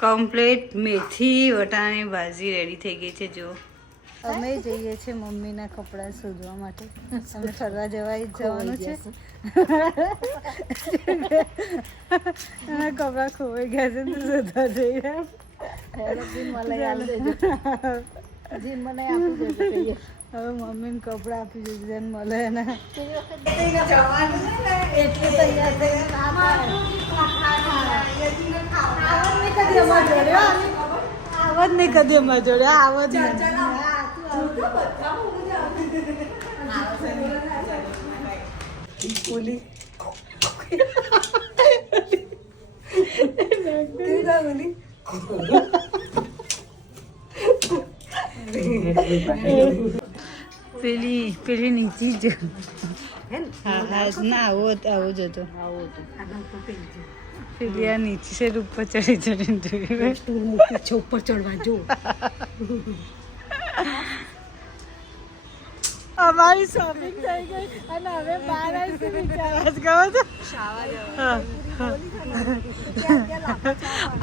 Complete મેથી વટાણાની ભાજી ready થઈ ગઈ છે. જો અમે જઈએ છીએ મમ્મીના કપડાં શોધવા માટે. અમે ફરવા જવાનું છે. એના કપડાં ખોવાઈ ગયા છે તો શોધવા જઈ રહ્યા. હવે મમ્મીને કપડાં આપી દીધું એને મળે એને એટલે તૈયાર થઈ આવત નહીં કદી અમારા જોડે આવત બોલી પેલી નીચી જ હા ના આવો જ હતો પેલી આ નીચે છે ઉપર ચડીને ઉપર ચડવા જો અમારી શોપિંગ થઈ ગઈ અને હવે બહાર આવીશું વિચારવા જ ગયો છો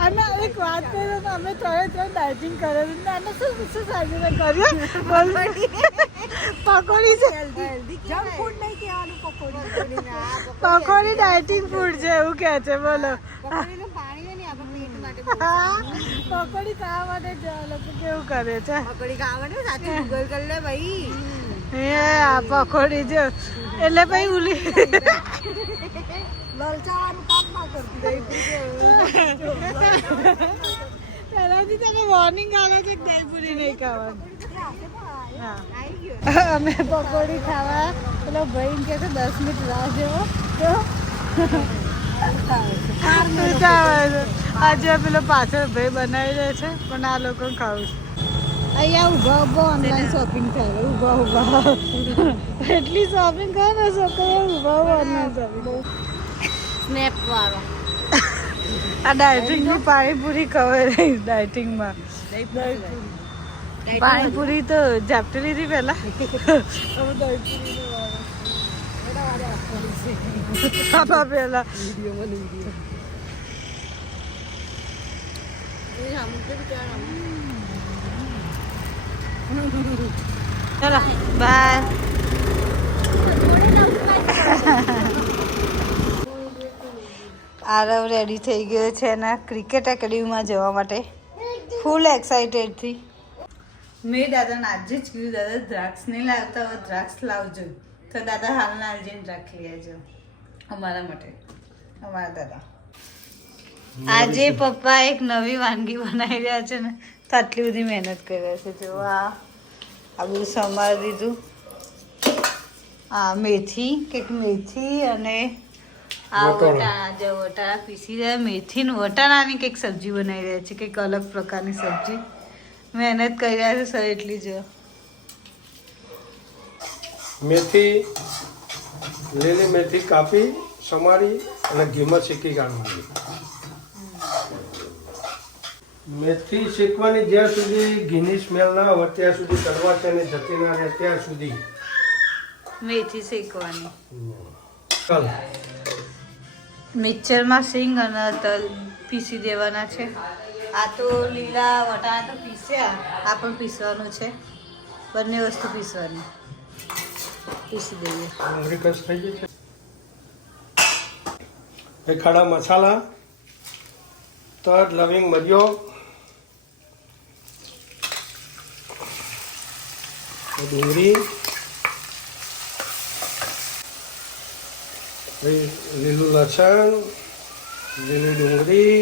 અને એક વાત કરીએ તો અમે થોડે ડાયટિંગ કરે અને શું સાજીને કર્યું પકોડી છે પકોડી ડાયટિંગ ફૂડ છે એવું કહે છે બોલો પકોડી ખાવા માટે લોકો કેવું કરે છે પકોડી ખાવા માટે સાથે ગૂગલ કરી લે ભાઈ આ પકોડી જો એટલે ભાઈ ઉલી પહેલાથી તમે વોર્નિંગ આલે છે દહીપુરી નહીં ખાવાની અમે પકોડી ખાવા પેલો ભાઈ કે છે 10 મિનિટ રાહ જેવો તો આજે પેલો પાછળ ભાઈ બનાવી દે છે પણ આ લોકો ખાવું છે અહીંયા ઊભા ઓનલાઈન શોપિંગ થાય ઊભા એટલી શોપિંગ કરે ને છોકરીઓ ઊભા ઓનલાઈન શોપિંગ સ્નેપ વાળો આ ડાયટિંગની પાણીપુરી ખવાય ડાયટિંગમાં પાણીપુરી તો ઝાપટી લીધી પહેલા પેલા ચલો બાય આરવ રેડી થઈ ગયો છે એના ક્રિકેટ એકેડમીમાં જવા માટે ફૂલ એક્સાઇટેડથી મેં દાદાને આજે જ કીધું દાદા દ્રાક્ષ નહીં લાવતા હવે દ્રાક્ષ લાવજો તો દાદા હાલના જઈને રાખી લેજો અમારા માટે અમારા દાદા આજે પપ્પા એક નવી વાનગી બનાવી રહ્યા છે ને તો આટલી બધી મહેનત કરી રહ્યા છે જો આ બધું સમારી દીધું આ મેથી કંઈક મેથી અને આ વટાણા પીસી રહ્યા મેથી ને વટાણાની કંઈક સબ્જી બનાવી રહ્યા છે કંઈક અલગ પ્રકારની સબ્જી મહેનત કરી રહ્યા છે સર એટલી જ મેથી લીલી મેથી કાપી સમારી અને ઘીમાં શેકી કાઢવાની મેથી શેકવાની જ્યાં સુધી ઘીની સ્મેલ ના આવે ત્યાં સુધી તળવા તેને જતી ના રહે ત્યાં સુધી મેથી શેકવાની ચાલ મિક્સરમાં સિંગ અને તલ પીસી દેવાના છે આ તો લીલા વટાણા તો પીસ્યા આ પણ પીસવાનું છે બંને વસ્તુ પીસવાની પીસી દઈએ ડુંગળી કસ થઈ ગઈ છે એ ખાડા મસાલા તજ લવિંગ મરિયો ડુંગળી લીલું લસણ લીલી ડુંગળી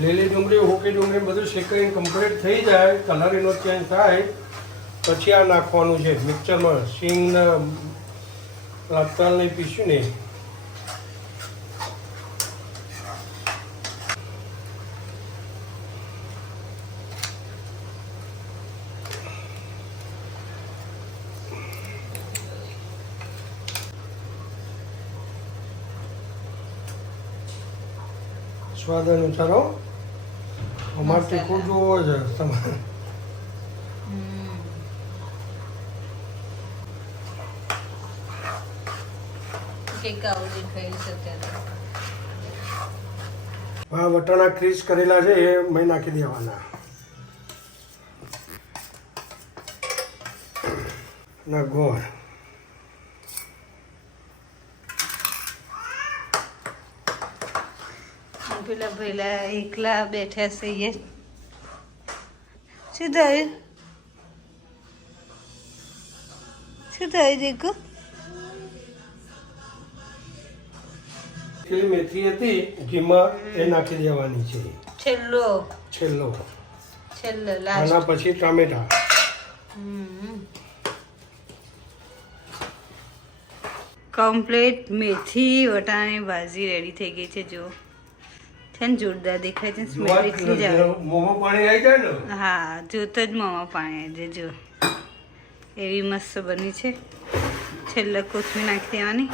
લીલી ડુંગળી હોકી ડુંગળી બધું શેકાઈને કમ્પ્લીટ થઈ જાય કલર એનો ચેન્જ થાય પછી આ નાખવાનું છે મિક્સરમાં સિંગ ને તલ નહીં પીસ્યું ને સ્વાદ અનુસાર હો. અમારે તીખું જોવો છે તમારે. કંઈક આવું દેખાય છે અત્યારે. આ વટાણા ક્રીસ કરેલા છે એ મેં નાખી દેવાના. ના ગોળ પેલા ભઈલા એકલા બેઠા છે એ શું થયું દેખો પેલી મેથી હતી ઘીમાં એ નાખી દેવાની છે. છેલ્લો આના લાસ્ટ. પછી ટામેટા. કમ્પ્લીટ મેથી વટાણાની ભાજી રેડી થઈ ગઈ છે. જો છે ને જોરદાર દેખાય છે. સ્મેલ એટલી જ આવે. મોંમાં પાણી આવી જાય ને. હા જોતો જ મોંમાં પાણી આવી જાય. જો એવી મસ્ત બની છે. છેલ્લે કોથમીર નાખી દેવાની.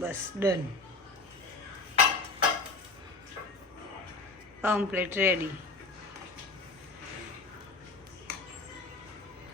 બસ ડન. Complete ready.